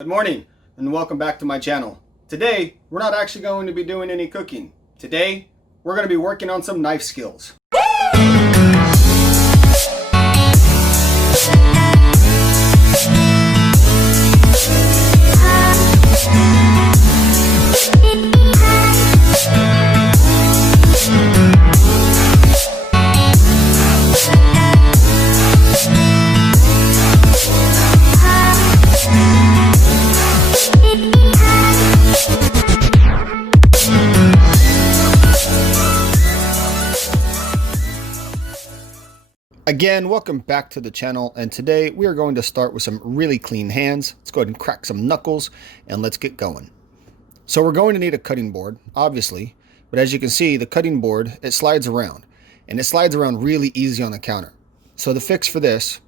Good morning and welcome back to my channel. Today, we're not actually going to be doing any cooking. Today, we're going to be working on some knife skills. Again, welcome back to the channel, and today we are going to start with some really clean hands. Let's go ahead and crack some knuckles and let's get going. So we're going to need a cutting board, obviously, but as you can see, the cutting board, it slides around, and it slides around really easy on the counter. So the fix for this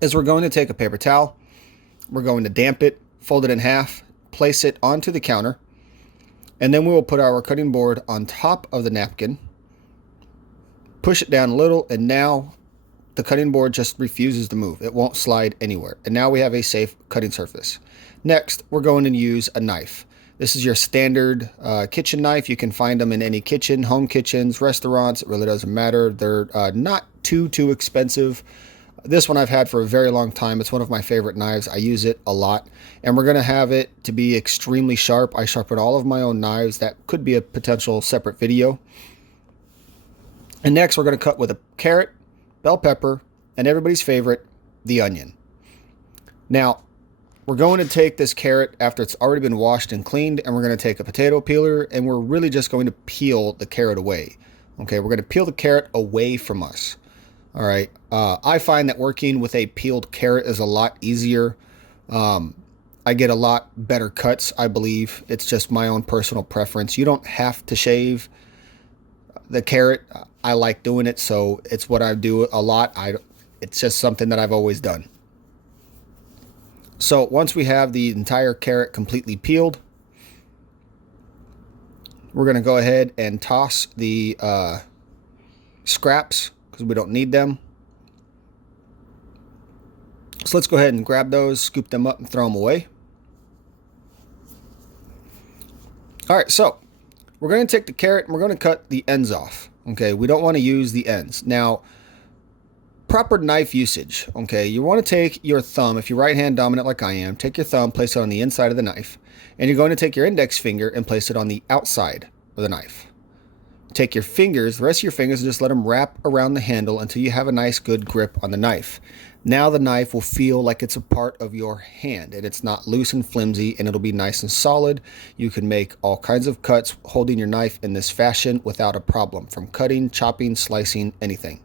is we're going to take a paper towel, we're going to damp it, fold it in half, place it onto the counter, and then we will put our cutting board on top of the napkin, push it down a little, and now the cutting board just refuses to move. It won't slide anywhere. And now we have a safe cutting surface. Next, we're going to use a knife. This is your standard kitchen knife. You can find them in any kitchen, home kitchens, restaurants. It really doesn't matter. They're not too expensive. This one I've had for a very long time. It's one of my favorite knives. I use it a lot. And we're going to have it to be extremely sharp. I sharpen all of my own knives. That could be a potential separate video. And next, we're going to cut with a carrot, bell pepper, and everybody's favorite, the onion. Now, we're going to take this carrot after it's already been washed and cleaned, and we're going to take a potato peeler, and we're really just going to peel the carrot away. Okay, we're going to peel the carrot away from us. All right, I find that working with a peeled carrot is a lot easier. I get a lot better cuts, I believe. It's just my own personal preference. You don't have to shave the carrot. I like doing it, so it's what I do a lot. It's just something that I've always done. So once we have the entire carrot completely peeled, we're going to go ahead and toss the scraps because we don't need them. So let's go ahead and grab those, scoop them up, and throw them away. All right, so we're going to take the carrot and we're going to cut the ends off. Okay, we don't want to use the ends. Now, proper knife usage. Okay, you want to take your thumb, if you're right hand dominant like I am, take your thumb, place it on the inside of the knife, and you're going to take your index finger and place it on the outside of the knife. Take your fingers, the rest of your fingers, and just let them wrap around the handle until you have a nice good grip on the knife. Now the knife will feel like it's a part of your hand and it's not loose and flimsy, and it'll be nice and solid. You can make all kinds of cuts holding your knife in this fashion without a problem, from cutting, chopping, slicing, anything.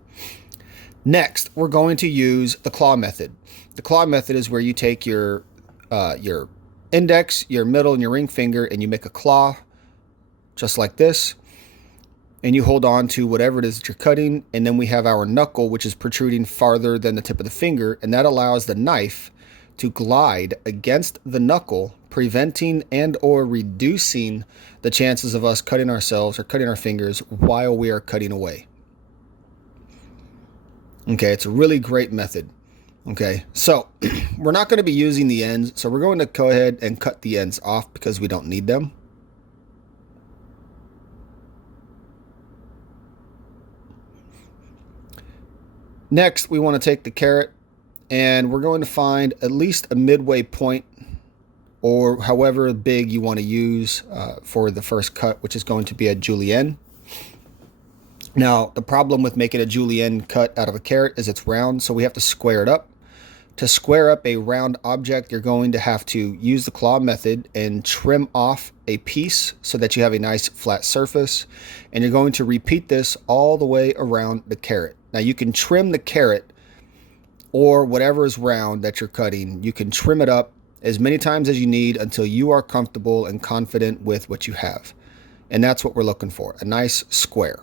Next, we're going to use the claw method. The claw method is where you take your index, your middle, and your ring finger, and you make a claw just like this. And you hold on to whatever it is that you're cutting, and then we have our knuckle, which is protruding farther than the tip of the finger, and that allows the knife to glide against the knuckle, preventing and or reducing the chances of us cutting ourselves or cutting our fingers while we are cutting away. Okay, it's a really great method. Okay, so we're not going to be using the ends, so we're going to go ahead and cut the ends off because we don't need them. Next, we want to take the carrot and we're going to find at least a midway point, or however big you want to use for the first cut, which is going to be a julienne. Now, the problem with making a julienne cut out of a carrot is it's round, so we have to square it up. To square up a round object, you're going to have to use the claw method and trim off a piece so that you have a nice flat surface. And you're going to repeat this all the way around the carrot. Now, you can trim the carrot or whatever is round that you're cutting. You can trim it up as many times as you need until you are comfortable and confident with what you have. And that's what we're looking for, a nice square.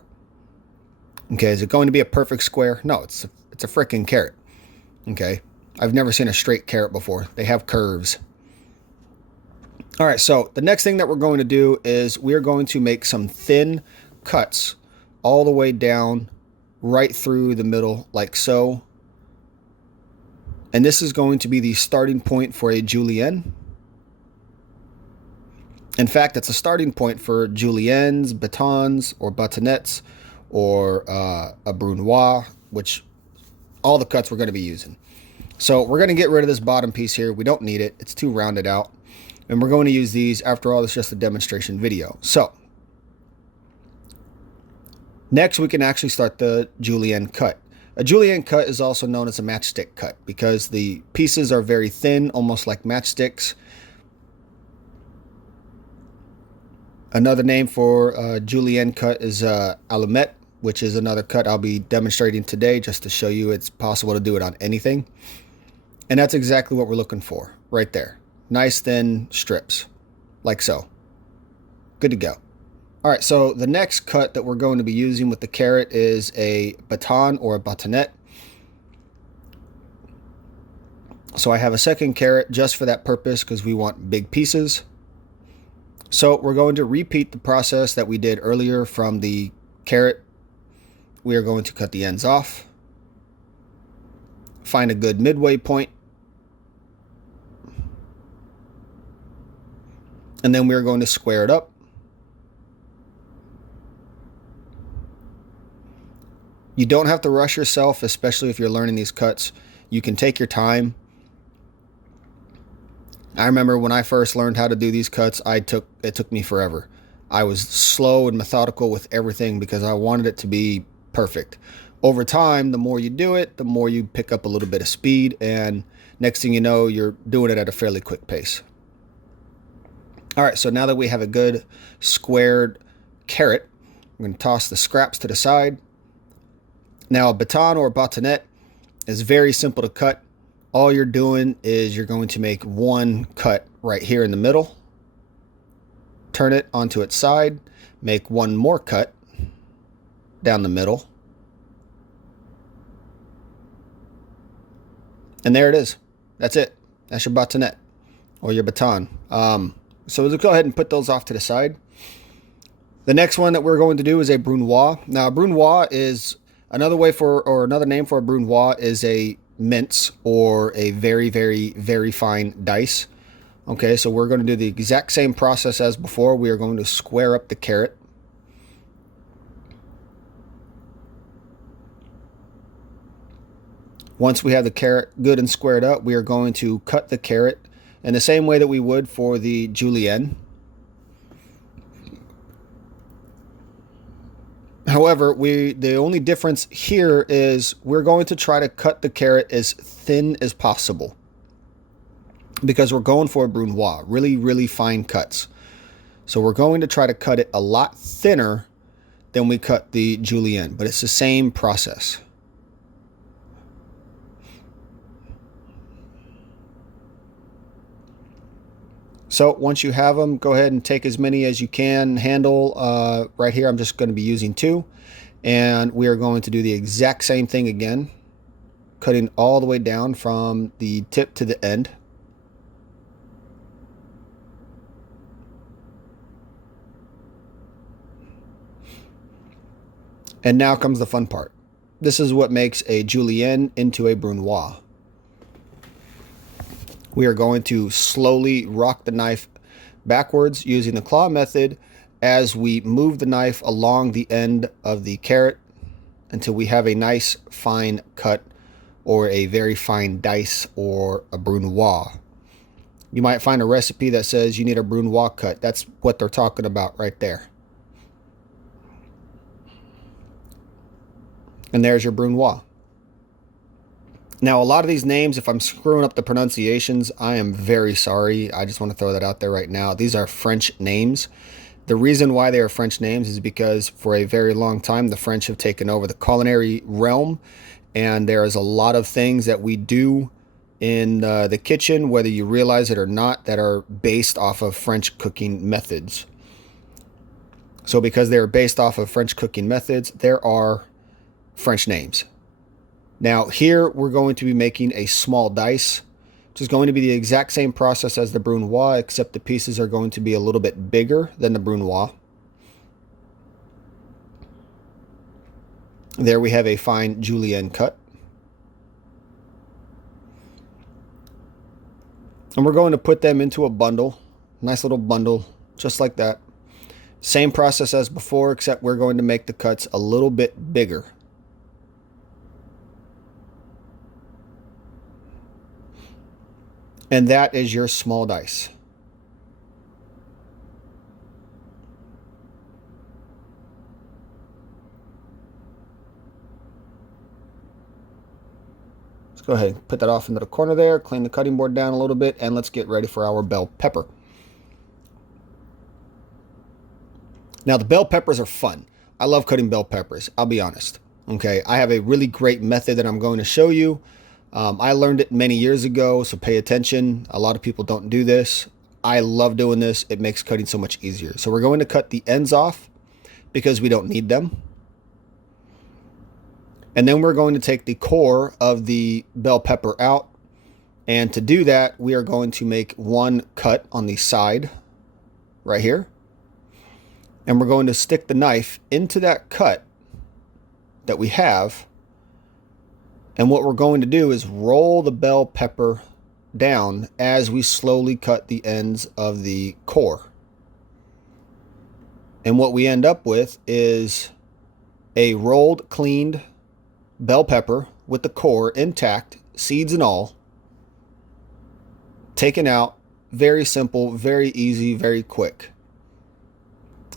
Okay, is it going to be a perfect square? No, it's a freaking carrot. Okay, I've never seen a straight carrot before. They have curves. All right, so the next thing that we're going to do is we're going to make some thin cuts all the way down right through the middle like so. And this is going to be the starting point for a julienne. In fact, it's a starting point for juliennes, batons, or batonettes, or a brunoise, which all the cuts we're going to be using. So we're going to get rid of this bottom piece here. We don't need it. It's too rounded out. And we're going to use these. After all, it's just a demonstration video. So next, we can actually start the julienne cut. A julienne cut is also known as a matchstick cut because the pieces are very thin, almost like matchsticks. Another name for a julienne cut is allumette, which is another cut I'll be demonstrating today just to show you it's possible to do it on anything. And that's exactly what we're looking for right there. Nice thin strips, like so. Good to go. All right, so the next cut that we're going to be using with the carrot is a baton or a batonette. So I have a second carrot just for that purpose because we want big pieces. So we're going to repeat the process that we did earlier from the carrot. We are going to cut the ends off, find a good midway point, and then we're going to square it up. You don't have to rush yourself, especially if you're learning these cuts. You can take your time. I remember when I first learned how to do these cuts, it took me forever. I was slow and methodical with everything because I wanted it to be perfect. Over time, the more you do it, the more you pick up a little bit of speed, and next thing you know, you're doing it at a fairly quick pace. All right, so now that we have a good squared carrot, I'm going to toss the scraps to the side. Now, a baton or a batonette is very simple to cut. All you're doing is you're going to make one cut right here in the middle, turn it onto its side, make one more cut down the middle, and there it is. That's it. That's your batonette or your baton. So let's go ahead and put those off to the side. The next one that we're going to do is a brunoise. Now, a brunoise is another way for, or another name for a brunoise is a mince or a very, very, very fine dice. Okay, so we're going to do the exact same process as before. We are going to square up the carrot. Once we have the carrot good and squared up, we are going to cut the carrot in the same way that we would for the julienne. However, the only difference here is we're going to try to cut the carrot as thin as possible because we're going for a brunoise, really, really fine cuts. So we're going to try to cut it a lot thinner than we cut the julienne, but it's the same process. So once you have them, go ahead and take as many as you can handle. Right here, I'm just going to be using 2. And we are going to do the exact same thing again, cutting all the way down from the tip to the end. And now comes the fun part. This is what makes a julienne into a brunoise. We are going to slowly rock the knife backwards using the claw method as we move the knife along the end of the carrot until we have a nice fine cut or a very fine dice or a brunoise. You might find a recipe that says you need a brunoise cut. That's what they're talking about right there. And there's your brunoise. Now, a lot of these names, if I'm screwing up the pronunciations, I am very sorry. I just want to throw that out there right now. These are French names. The reason why they are French names is because for a very long time, the French have taken over the culinary realm, and there is a lot of things that we do in the kitchen, whether you realize it or not, that are based off of French cooking methods. So because they're based off of French cooking methods, there are French names. Now here we're going to be making a small dice, which is going to be the exact same process as the brunoise, except the pieces are going to be a little bit bigger than the brunoise. There we have a fine julienne cut. And we're going to put them into a bundle, nice little bundle, just like that. Same process as before, except we're going to make the cuts a little bit bigger. And that is your small dice. Let's go ahead and put that off into the corner there, clean the cutting board down a little bit, and let's get ready for our bell pepper. Now, the bell peppers are fun. I love cutting bell peppers, I'll be honest. Okay, I have a really great method that I'm going to show you. I learned it many years ago, so pay attention. A lot of people don't do this. I love doing this. It makes cutting so much easier. So we're going to cut the ends off because we don't need them. And then we're going to take the core of the bell pepper out. And to do that, we are going to make one cut on the side right here. And we're going to stick the knife into that cut that we have. And what we're going to do is roll the bell pepper down as we slowly cut the ends of the core. And what we end up with is a rolled, cleaned bell pepper with the core intact, seeds and all, taken out. Very simple, very easy, very quick.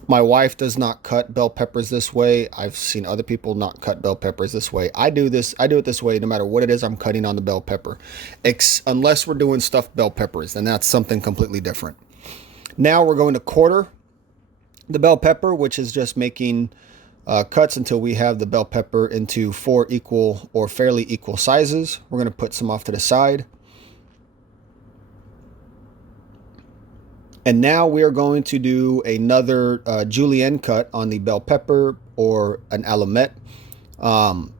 My wife does not cut bell peppers this way. I've seen other people not cut bell peppers this way. I do it this way no matter what it is I'm cutting on the bell pepper. Unless we're doing stuffed bell peppers, then that's something completely different. Now we're going to quarter the bell pepper, which is just making cuts until we have the bell pepper into 4 equal or fairly equal sizes. We're going to put some off to the side. And now we are going to do another julienne cut on the bell pepper or an allumette.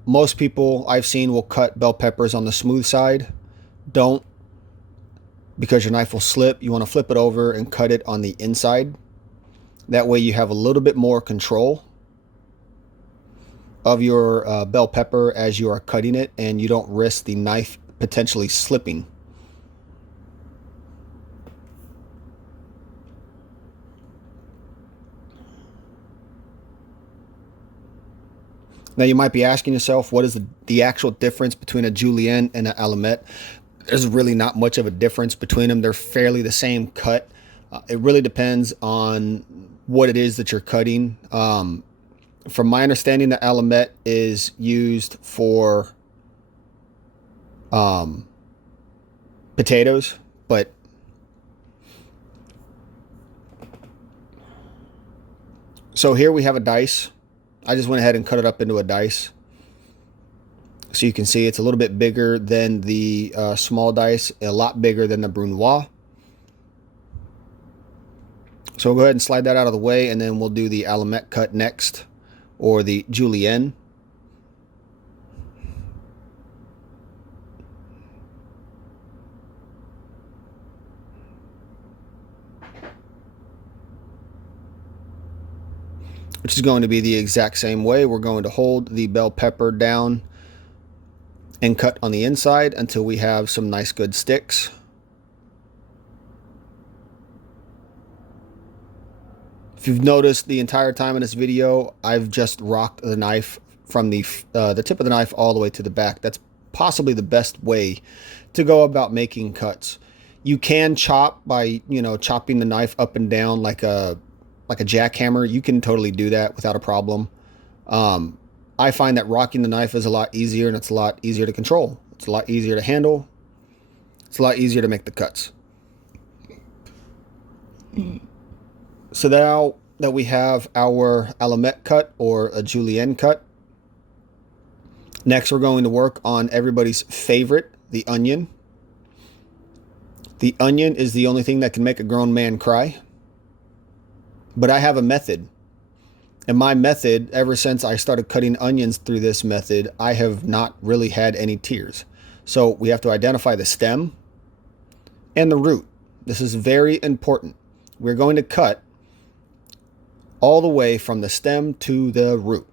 Most people I've seen will cut bell peppers on the smooth side. Don't, because your knife will slip. You want to flip it over and cut it on the inside. That way you have a little bit more control of your bell pepper as you are cutting it, and you don't risk the knife potentially slipping. Now you might be asking yourself, what is the actual difference between a julienne and an allumette? There's really not much of a difference between them. They're fairly the same cut. It really depends on what it is that you're cutting. From my understanding, the allumette is used for potatoes, but so here we have a dice. I just went ahead and cut it up into a dice. So you can see it's a little bit bigger than the small dice, a lot bigger than the Brunoise. So we'll go ahead and slide that out of the way, and then we'll do the allumette cut next, or the julienne. Which is going to be the exact same way. We're going to hold the bell pepper down and cut on the inside until we have some nice good sticks. If you've noticed the entire time in this video, I've just rocked the knife from the tip of the knife all the way to the back. That's possibly the best way to go about making cuts. You can chop by, chopping the knife up and down like a jackhammer. You can totally do that without a problem. I find that rocking the knife is a lot easier, and it's a lot easier to control. It's a lot easier to handle. It's a lot easier to make the cuts. So now that we have our allumette cut or a julienne cut, next we're going to work on everybody's favorite, the onion. The onion is the only thing that can make a grown man cry. But I have a method. And my method, ever since I started cutting onions through this method, I have not really had any tears. So we have to identify the stem and the root. This is very important. We're going to cut all the way from the stem to the root.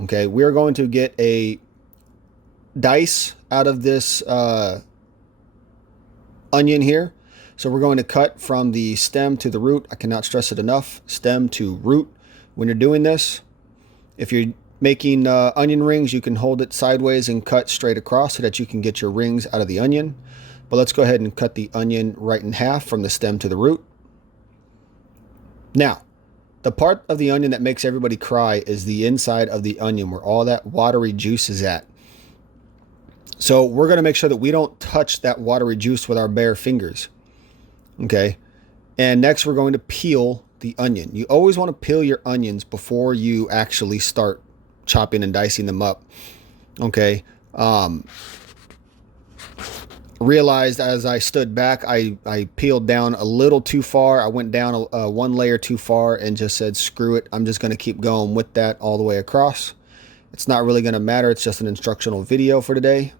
Okay, we're going to get a dice out of this onion here. So we're going to cut from the stem to the root. I cannot stress it enough, stem to root. When you're doing this, if you're making onion rings, you can hold it sideways and cut straight across so that you can get your rings out of the onion. But let's go ahead and cut the onion right in half from the stem to the root. Now, the part of the onion that makes everybody cry is the inside of the onion, where all that watery juice is at. So we're going to make sure that we don't touch that watery juice with our bare fingers. Okay. And next we're going to peel the onion. You always want to peel your onions before you actually start chopping and dicing them up. Okay. Realized as I stood back, I peeled down a little too far. I went down one layer too far and just said, screw it. I'm just going to keep going with that all the way across. It's not really going to matter. It's just an instructional video for today.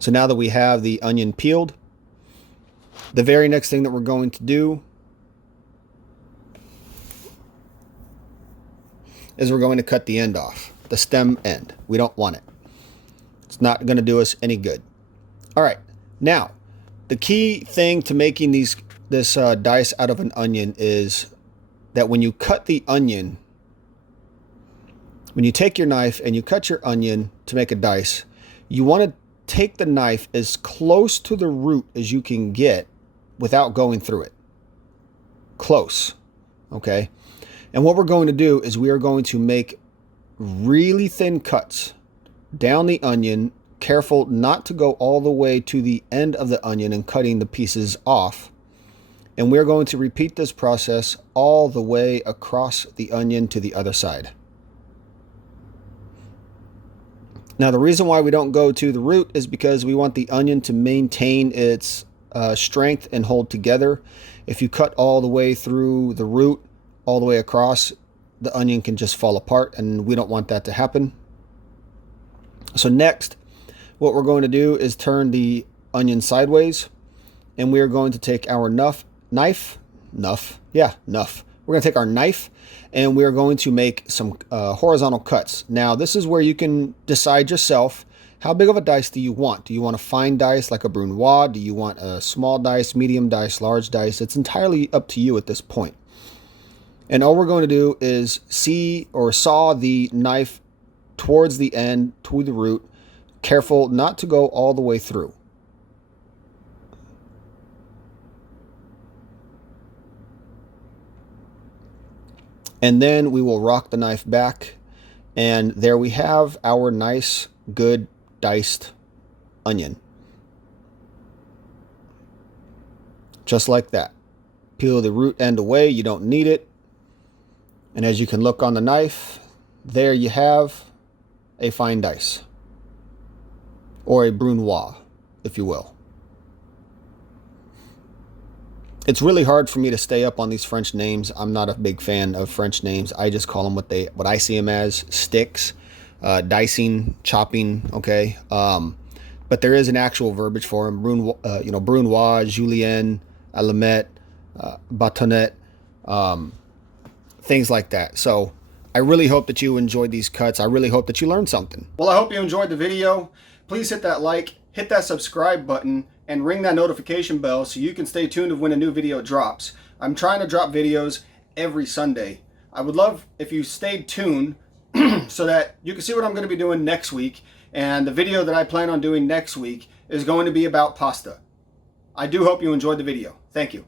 So now that we have the onion peeled, the very next thing that we're going to do is we're going to cut the end off, the stem end. We don't want it. It's not going to do us any good. All right. Now, the key thing to making this dice out of an onion is that when you cut the onion, when you take your knife and you cut your onion to make a dice, you want to take the knife as close to the root as you can get without going through it. Close. Okay. And what we're going to do is we are going to make really thin cuts down the onion, careful not to go all the way to the end of the onion and cutting the pieces off. And we're going to repeat this process all the way across the onion to the other side. Now, the reason why we don't go to the root is because we want the onion to maintain its strength and hold together. If you cut all the way through the root, all the way across, the onion can just fall apart, and we don't want that to happen. So next, what we're going to do is turn the onion sideways, and we are going to take our knife. We're going to take our knife and we're going to make some horizontal cuts. Now, this is where you can decide yourself, how big of a dice do you want? Do you want a fine dice like a brunoise? Do you want a small dice, medium dice, large dice? It's entirely up to you at this point. And all we're going to do is saw the knife towards the end, to the root, careful not to go all the way through. And then we will rock the knife back, and there we have our nice, good diced onion. Just like that. Peel the root end away, you don't need it. And as you can look on the knife, there you have a fine dice, or a brunoise, if you will. It's really hard for me to stay up on these French names. I'm not a big fan of French names. I just call them what I see them as: sticks, dicing, chopping. Okay, but there is an actual verbiage for them: brunoise, julienne, allumette, bâtonnet, things like that. So I really hope that you enjoyed these cuts. I really hope that you learned something. Well, I hope you enjoyed the video. Please hit that like, hit that subscribe button, and ring that notification bell so you can stay tuned of when a new video drops. I'm trying to drop videos every Sunday. I would love if you stayed tuned so that you can see what I'm going to be doing next week. And the video that I plan on doing next week is going to be about pasta. I do hope you enjoyed the video. Thank you.